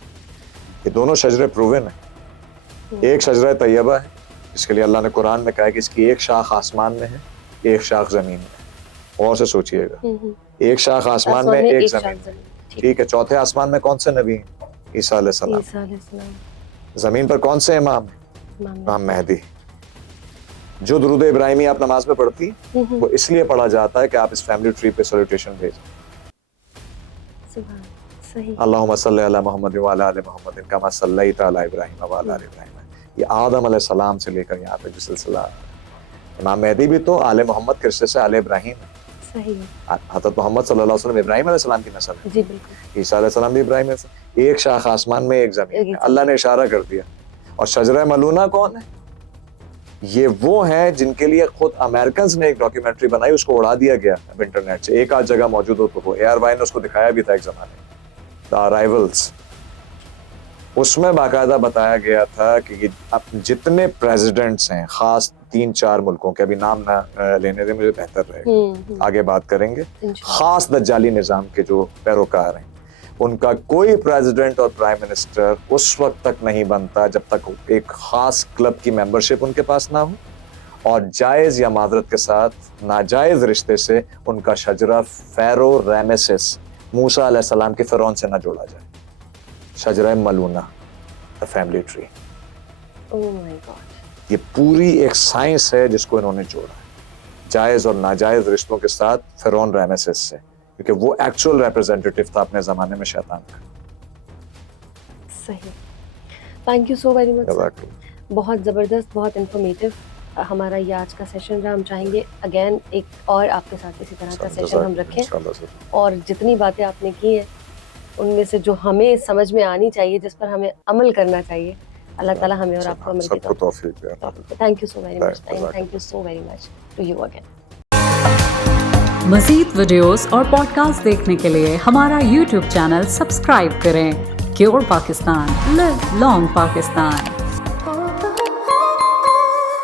یہ دونوں شجرے پروون ہیں. ایک شجرہ طیبہ ہے جس کے لیے اللہ نے قرآن میں کہا ہے کہ اس کی ایک شاخ آسمان میں ہے, ایک شاخ زمین میں. اور سے سوچئے گا, ایک شاخ آسمان میں, ایک زمین میں. ٹھیک ہے, چوتھے آسمان میں کون سے نبی ہیں؟ عیسیٰ علیہ السلام. زمین پر کون سے امام ہیں؟ امام مہدی. جو درود ابراہیمی آپ نماز میں پڑھتی, وہ اس لیے پڑھا جاتا ہے کہ آپ اس فیملی ٹری پہ سیلیبریشن بھیجیں. اللہم صلی علی محمد وعلی آل محمد کما صلیت علی ابراہیم وعلی آل ابراہیم. یہ آدم علیہ السلام سے لے کر یہاں پہ جو سلسلہ, امام مہدی بھی تو آل محمد کے رشتے سے آل ابراہیم ہے. حضرت محمد صلی اللہ علیہ وسلم ابراہیم علیہ السلام کی نسل ہے. عیسیٰ علیہ السلام بھی ابراہیم ہے. ایک شاخ آسمان میں, ایک زمین میں. اللہ نے اشارہ کر دیا. اور شجرہ ملونہ کون ہے؟ یہ وہ ہیں جن کے لیے خود امریکنز نے ایک ڈاکیومنٹری بنائی, اس کو اڑا دیا گیا اب انٹرنیٹ سے. ایک آدھ جگہ موجود ہو تو وہ AR نے اس کو دکھایا بھی تھا ایک زمانے میں, دا ارائیولز. اس میں باقاعدہ بتایا گیا تھا کہ جتنے پریزیڈنٹس ہیں, خاص 3-4 ملکوں کے, ابھی نام نہ لینے دیں مجھے بہتر رہے گا, آگے بات کریں گے, خاص دجالی نظام کے جو پیروکار ہیں, ان کا کوئی پریزیڈنٹ اور پرائم منسٹر اس وقت تک نہیں بنتا جب تک ایک خاص کلب کی ممبرشپ ان کے پاس نہ ہو, اور جائز یا معذرت کے ساتھ ناجائز رشتے سے ان کا شجرہ فیرو ریمیسس, موسیٰ علیہ السلام کے فرعون سے نہ جوڑا جائے. شجرہ ملونہ, the family tree. Oh my God. یہ پوری ایک سائنس ہے جس کو انہوں نے جوڑا ہے, جائز اور ناجائز رشتوں کے ساتھ فرعون ریمیسس سے, کیونکہ وہ ایکچوئل ریپرزینٹیٹیو تھا اپنے زمانے میں شیطان کا. صحیح. تھینک یو سو ویری مچ. بہت زبردست, بہت انفارمیٹیو ہمارا یہ آج کا سیشن رہا. ہم چاہیں گے اگین ایک اور آپ کے ساتھ اسی طرح کا سیشن ہم رکھیں, اور جتنی باتیں آپ نے کی ہیں ان میں سے جو ہمیں سمجھ میں آنی چاہیے, جس پر ہمیں عمل کرنا چاہیے, اللہ تعالیٰ ہمیں اور آپ کو عمل کی توفیق دے. Thank you so very much. Thank you so very much to you again. مزید ویڈیوز اور پوڈ کاسٹ دیکھنے کے لیے ہمارا YouTube چینل سبسکرائب کریں. Cure Pakistan, live long Pakistan.